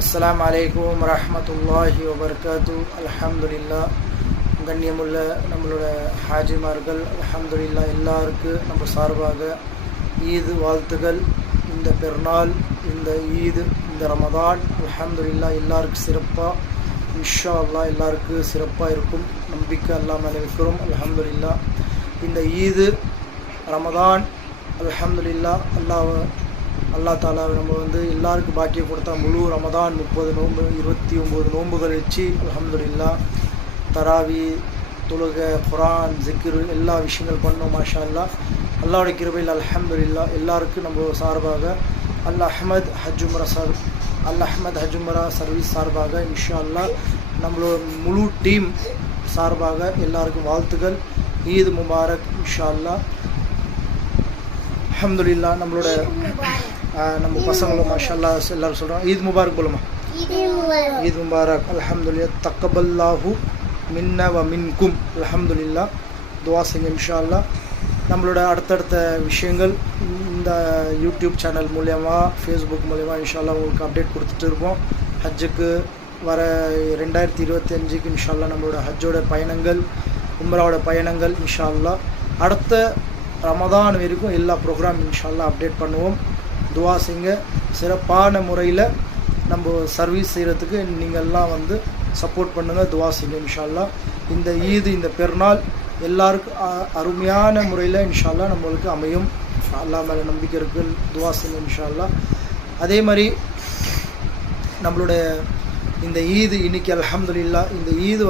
அஸ்ஸலாமு அலைக்கும் வரஹ்மத்துல்லாஹி வபரகாத்துஹு. அல்ஹம்துலில்லாஹ். கண்ணியமுள்ள நம்மளோட ஹாஜிமார்கள் அல்ஹம்துலில்லாஹ் எல்லாருக்கும் நம்ம சார்பாக ஈது வாழ்த்துகள். இந்த பெருநாள், இந்த ஈது, இந்த ரமதான் அல்ஹம்துலில்லாஹ் எல்லாருக்கும் சிறப்பாக இன்ஷா அல்லாஹ் எல்லாருக்கும் சிறப்பாக இருக்கும் நம்பிக்கை எல்லாம் இருக்கிறோம். அல்ஹம்துலில்லாஹ் இந்த ஈது ரமதான் அல்ஹம்துலில்லாஹ் அல்லா தாலா நம்ம எல்லாருக்கும் பாக்கியம் கொடுத்தா முழு ரமதான் 30 நோன்பு 29 நோன்புகள் வச்சு அல்ஹம்துலில்லாஹ் தராவி தொழுகை குரான் ஜிக்ரு எல்லா விஷயங்கள் பண்ணோம். மாஷா அல்லாஹ் அல்லாஹ்வுடைய கிருபையில் அல்ஹம்துலில்லாஹ் எல்லாருக்கும் நம்ம சார்பாக அல் அஹ்மத் ஹஜ் உம்ரா சர்வீஸ் சார்பாக இன்ஷா அல்லாஹ் நம்மளோட முழு டீம் சார்பாக எல்லாருக்கும் வாழ்த்துக்கள். ஈத் முபாரக் இன்ஷா அல்லாஹ். அல்ஹம்துலில்லாஹ் நம்மளோட நம்ம பசங்களும் மாஷா அல்லாஹ் எல்லாரும் சொல்கிறோம் ஈத் முபாரக் போலுமா, ஈத் முபாரக். அல்ஹம்துலில்லாஹ் தக்கபல்லாஹு மின்ன வ மின்கும். அல்ஹம்துலில்லாஹ் துவா செய்யுங்க இன்ஷா அல்லாஹ். நம்மளோட அடுத்தடுத்த விஷயங்கள் இந்த யூடியூப் சேனல் மூலயமா ஃபேஸ்புக் மூலயமா இன்ஷா அல்லாஹ் உங்களுக்கு அப்டேட் கொடுத்துட்டு இருப்போம். ஹஜ்ஜுக்கு வர 2025க்கு இன்ஷா அல்லாஹ் நம்மளோட ஹஜ்ஜோட பயணங்கள், உம்ராவோட பயணங்கள் இன்ஷா அல்லாஹ் அடுத்த ரமதான் வரைக்கும் எல்லா ப்ரோக்ராம் இன்ஷா அல்லாஹ் அப்டேட் பண்ணுவோம். துவா செய்யுங்க. சிறப்பான முறையில் நம்ம சர்வீஸ் செய்கிறதுக்கு நீங்கள்லாம் சப்போர்ட் பண்ணுங்கள், துவா செய்யுங்க இன்ஷா அல்லாஹ். இந்த ஈது, இந்த பெருநாள் எல்லாருக்கும் அருமையான முறையில் இன்ஷா அல்லாஹ் நம்மளுக்கு அமையும். அல்லாஹ் மேலே நம்பிக்கை இருக்கு, துவா செய்யுங்க இன்ஷா அல்லாஹ். அதே மாதிரி நம்மளுடைய இந்த ஈது இன்னைக்கு அல்ஹம்துலில்லாஹ் இந்த ஈது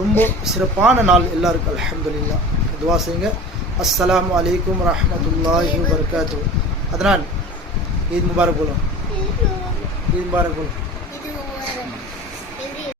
ரொம்ப சிறப்பான நாள் எல்லாருக்கும் அல்ஹம்துலில்லாஹ். துவா செய்யுங்க. அஸ்ஸலாமு அலைக்கும் வரஹ்மத்துல்லாஹி வபரகாத்துஹு. அதனால் ஈத் முபாரக் போலும், ஈத் முபாரக் போலும்.